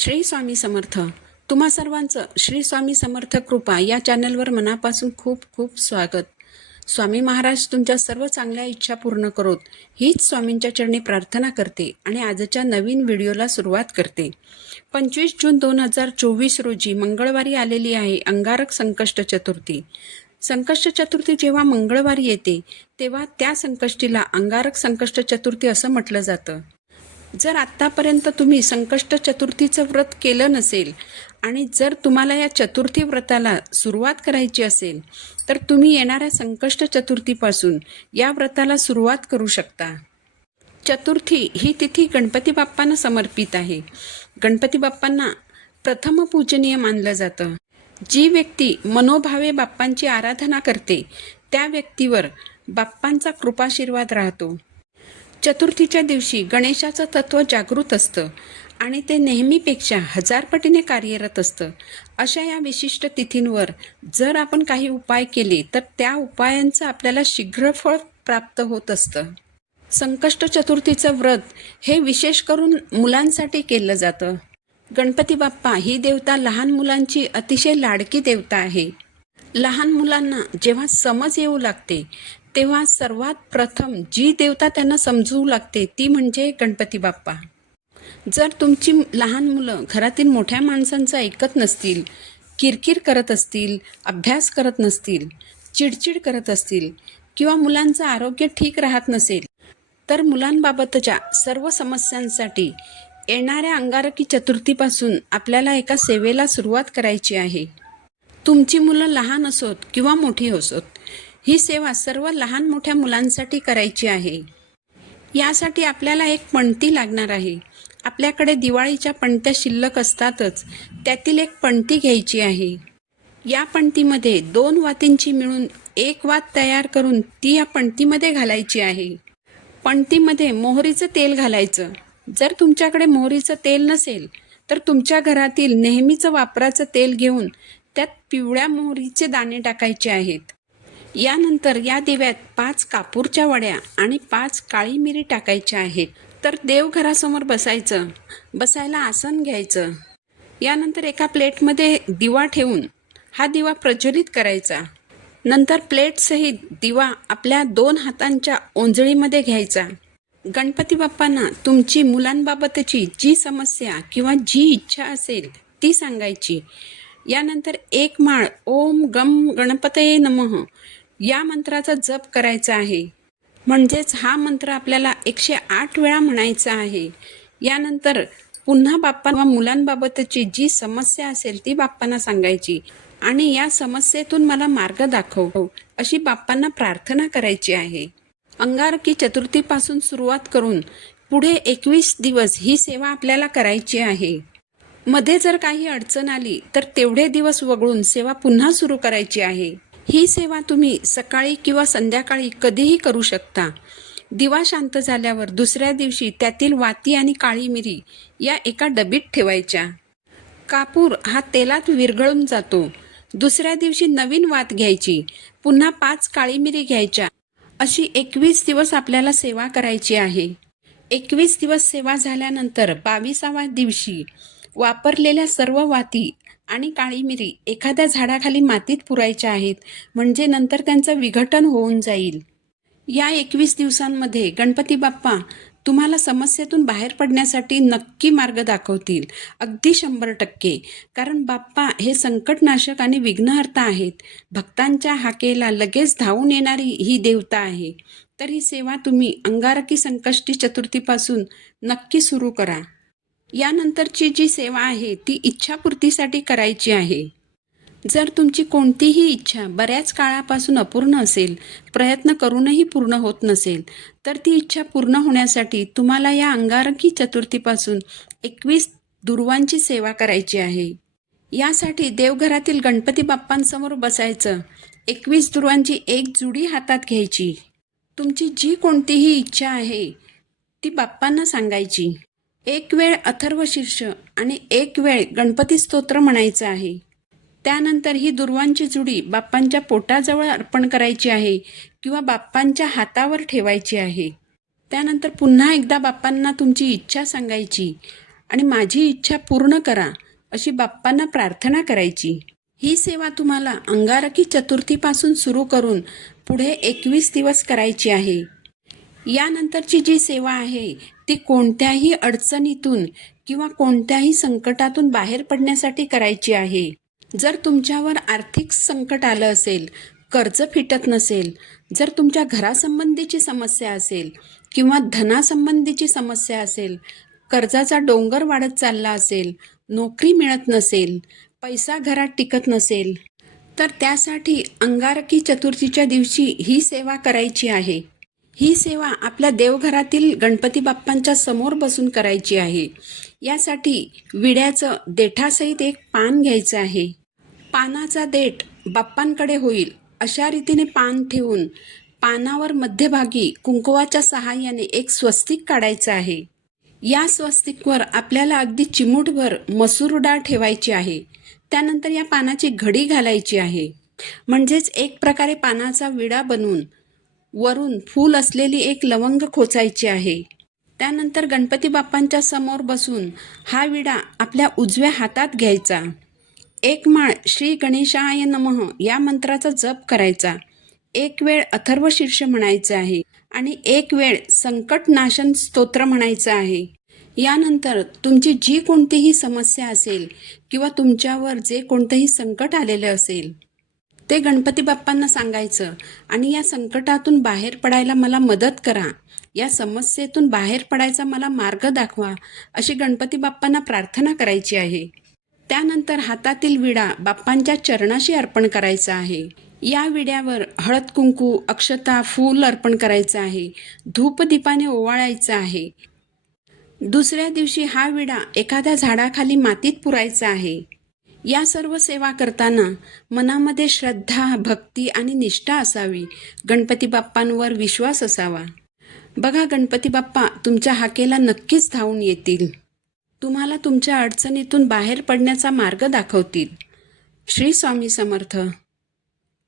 श्री स्वामी समर्थ. तुम्हा सर्वांचं श्री स्वामी समर्थ कृपा या चॅनलवर मनापासून खूप खूप स्वागत. स्वामी महाराज तुमच्या सर्व चांगल्या इच्छा पूर्ण करोत हीच स्वामींच्या चरणी प्रार्थना करते आणि आजच्या नवीन व्हिडिओला सुरुवात करते. 25 जून 2024 रोजी मंगळवारी आलेली आहे अंगारक संकष्ट चतुर्थी. संकष्ट चतुर्थी जेव्हा मंगळवारी येते तेव्हा त्या संकष्टीला अंगारक संकष्ट चतुर्थी असं म्हटलं जातं. जर आत्तापर्यंत तुम्ही संकष्ट चतुर्थीचं व्रत केलं नसेल आणि जर तुम्हाला या चतुर्थी व्रताला सुरुवात करायची असेल तर तुम्ही येणाऱ्या संकष्ट चतुर्थीपासून या व्रताला सुरुवात करू शकता. चतुर्थी ही तिथी गणपती बाप्पांना समर्पित आहे. गणपती बाप्पांना प्रथम पूजनीय मानलं जातं. जी व्यक्ती मनोभावे बाप्पांची आराधना करते त्या व्यक्तीवर बाप्पांचा कृपाशीर्वाद राहतो. चतुर्थीच्या दिवशी गणेशाचं तत्व जागृत असतं आणि ते नेहमीपेक्षा 1000 पटीने कार्यरत असतं. अशा या विशिष्ट तिथींवर जर आपण काही उपाय केले तर त्या उपायांचं आपल्याला शीघ्र फळ प्राप्त होत असतं. संकष्ट चतुर्थीचं व्रत हे विशेष करून मुलांसाठी केलं जातं. गणपती बाप्पा ही देवता लहान मुलांची अतिशय लाडकी देवता आहे. लहान मुलांना जेव्हा समज येऊ लागते तेव्हा सर्वात प्रथम जी देवता त्यांना समजू लागते ती म्हणजे गणपती बाप्पा. जर तुमची लहान मुलं घरातील मोठ्या माणसांचं ऐकत नसतील, किरकिर करत असतील, अभ्यास करत नसतील, चिडचिड करत असतील किंवा मुलांचं आरोग्य ठीक राहत नसेल तर मुलांबाबतच्या सर्व समस्यांसाठी येणाऱ्या अंगारकी चतुर्थीपासून आपल्याला एका सेवेला सुरुवात करायची आहे. तुमची मुलं लहान असोत किंवा मोठी असोत, ही सेवा सर्व लहान मोठ्या मुलांसाठी करायची आहे. यासाठी आपल्याला एक पणती लागणार आहे. आपल्याकडे दिवाळीच्या पणत्या शिल्लक असतातच, त्यातील एक पणती घ्यायची आहे. या पणतीमध्ये 2 वातींची मिळून एक वात तयार करून ती या पणतीमध्ये घालायची आहे. पणतीमध्ये मोहरीचं तेल घालायचं. जर तुमच्याकडे मोहरीचं तेल नसेल तर तुमच्या घरातील नेहमीचं वापराचं तेल घेऊन त्यात पिवळ्या मोहरीचे दाणे टाकायचे आहेत. यानंतर या दिव्यात 5 कापूरच्या वड्या आणि 5 काळी मिरी टाकायच्या आहेत. तर देवघरासमोर बसायचं. बसायला आसन घ्यायचं. यानंतर एका प्लेटमध्ये दिवा ठेवून हा दिवा प्रज्वलित करायचा. नंतर प्लेटसहित दिवा आपल्या 2 हातांच्या ओंजळीमध्ये घ्यायचा. गणपती बाप्पांना तुमची मुलांबाबतची जी समस्या किंवा जी इच्छा असेल ती सांगायची. यानंतर एक माळ ओम गम गणपतये नमः या मंत्राचा जप करायचा आहे. म्हणजेच हा मंत्र आपल्याला 108 वेळा म्हणायचा आहे. यानंतर पुन्हा बाप्पा व मुलांबाबतची जी समस्या असेल ती बाप्पांना सांगायची आणि या समस्येतून मला मार्ग दाखव अशी बाप्पांना प्रार्थना करायची आहे. अंगारकी चतुर्थीपासून सुरुवात करून पुढे 21 दिवस ही सेवा आपल्याला करायची आहे. मध्ये जर काही अडचण आली तर तेवढे दिवस वगळून सेवा पुन्हा सुरू करायची आहे. ही सेवा तुम्ही सकाळी किंवा संध्याकाळी कधीही करू शकता. दिवा शांत झाल्यावर दुसऱ्या दिवशी त्यातील वाती आणि काळी मिरी या एका डबीत ठेवायच्या. कापूर हा तेलात विरघळून जातो. दुसऱ्या दिवशी नवीन वात घ्यायची. पुन्हा 5 काळी मिरी घ्यायच्या. अशी 21 दिवस आपल्याला सेवा करायची आहे. 21 दिवस सेवा झाल्यानंतर 22व्या दिवशी वापरलेल्या सर्व वाती आणि काळी मिरी एखाद्या झाडाखाली मातीत पुरायच्या आहेत. म्हणजे नंतर त्यांचं विघटन होऊन जाईल. या 21 दिवसांमध्ये गणपती बाप्पा तुम्हाला समस्येतून बाहेर पडण्यासाठी नक्की मार्ग दाखवतील. अगदी 100%. कारण बाप्पा हे संकटनाशक आणि विघ्नहर्ता आहेत. भक्तांच्या हाकेला लगेच धावून येणारी ही देवता आहे. तर ही सेवा तुम्ही अंगारकी संकष्टी चतुर्थीपासून नक्की सुरू करा. यानंतरची जी सेवा आहे ती इच्छापूर्तीसाठी करायची आहे. जर तुमची कोणतीही इच्छा बऱ्याच काळापासून अपूर्ण असेल, प्रयत्न करूनही पूर्ण होत नसेल, तर ती इच्छा पूर्ण होण्यासाठी तुम्हाला या अंगारकी चतुर्थीपासून 21 दुर्वांची सेवा करायची आहे. यासाठी देवघरातील गणपती बाप्पांसमोर बसायचं. 21 दुर्वांची एक जुडी हातात घ्यायची. तुमची जी कोणतीही इच्छा आहे ती बाप्पांना सांगायची. एक वेळ अथर्वशीर्ष आणि एक वेळ गणपती स्तोत्र म्हणायचं आहे. त्यानंतर ही दुर्वांची जुडी बाप्पांच्या पोटाजवळ अर्पण करायची आहे किंवा बाप्पांच्या हातावर ठेवायची आहे. त्यानंतर पुन्हा एकदा बाप्पांना तुमची इच्छा सांगायची आणि माझी इच्छा पूर्ण करा अशी बाप्पांना प्रार्थना करायची. ही सेवा तुम्हाला अंगारकी चतुर्थीपासून सुरू करून पुढे 21 दिवस करायची आहे. यानंतरची जी सेवा आहे ती कोणत्याही अडचणीतून किंवा कोणत्याही संकटातून बाहेर पडण्यासाठी करायची आहे. जर तुमच्यावर आर्थिक संकट आलं असेल, कर्ज फिटत नसेल, जर तुमच्या घरासंबंधीची समस्या असेल किंवा धनासंबंधीची समस्या असेल, कर्जाचा डोंगर वाढत चालला असेल, नोकरी मिळत नसेल, पैसा घरात टिकत नसेल, तर त्यासाठी अंगारकी चतुर्थीच्या दिवशी ही सेवा करायची आहे. ही सेवा आपल्या देवघरातील गणपती बाप्पांच्या समोर बसून करायची आहे. यासाठी विड्याचं देठासहित एक पान घ्यायचं आहे. पानाचा देठ बाप्पांकडे होईल अशा रीतीने पान ठेवून पानावर मध्यभागी कुंकवाच्या सहाय्याने एक स्वस्तिक काढायचं आहे. या स्वस्तिकवर आपल्याला अगदी चिमूटभर मसूर डाळ ठेवायची आहे. त्यानंतर या पानाची घडी घालायची आहे. म्हणजेच एक प्रकारे पानाचा विडा बनवून वरून फूल असलेली एक लवंग खोचायची आहे. त्यानंतर गणपती बाप्पांच्या समोर बसून हा विडा आपल्या उजव्या हातात घ्यायचा. एक माळ श्री गणेशाय नमः या मंत्राचा जप करायचा. एक वेळ अथर्व शीर्ष म्हणायचं आहे आणि एक वेळ संकटनाशन स्तोत्र म्हणायचं आहे. यानंतर तुमची जी कोणतीही समस्या असेल किंवा तुमच्यावर जे कोणतंही संकट आलेलं असेल ते गणपती बाप्पांना सांगायचं आणि या संकटातून बाहेर पडायला मला मदत करा, या समस्येतून बाहेर पडायचा मला मार्ग दाखवा अशी गणपती बाप्पांना प्रार्थना करायची आहे. त्यानंतर हातातील विडा बाप्पांच्या चरणाशी अर्पण करायचा आहे. या विड्यावर हळद कुंकू, अक्षता, फूल अर्पण करायचं आहे. धूपदीपाने ओवाळायचं आहे. दुसऱ्या दिवशी हा विडा एखाद्या झाडाखाली मातीत पुरायचा आहे. या सर्व सेवा करताना मनामध्ये श्रद्धा, भक्ती आणि निष्ठा असावी. गणपती बाप्पांवर विश्वास असावा. बघा, गणपती बाप्पा तुमच्या हाकेला नक्कीच धावून येतील. तुम्हाला तुमच्या अडचणीतून बाहेर पडण्याचा मार्ग दाखवतील. श्री स्वामी समर्थ.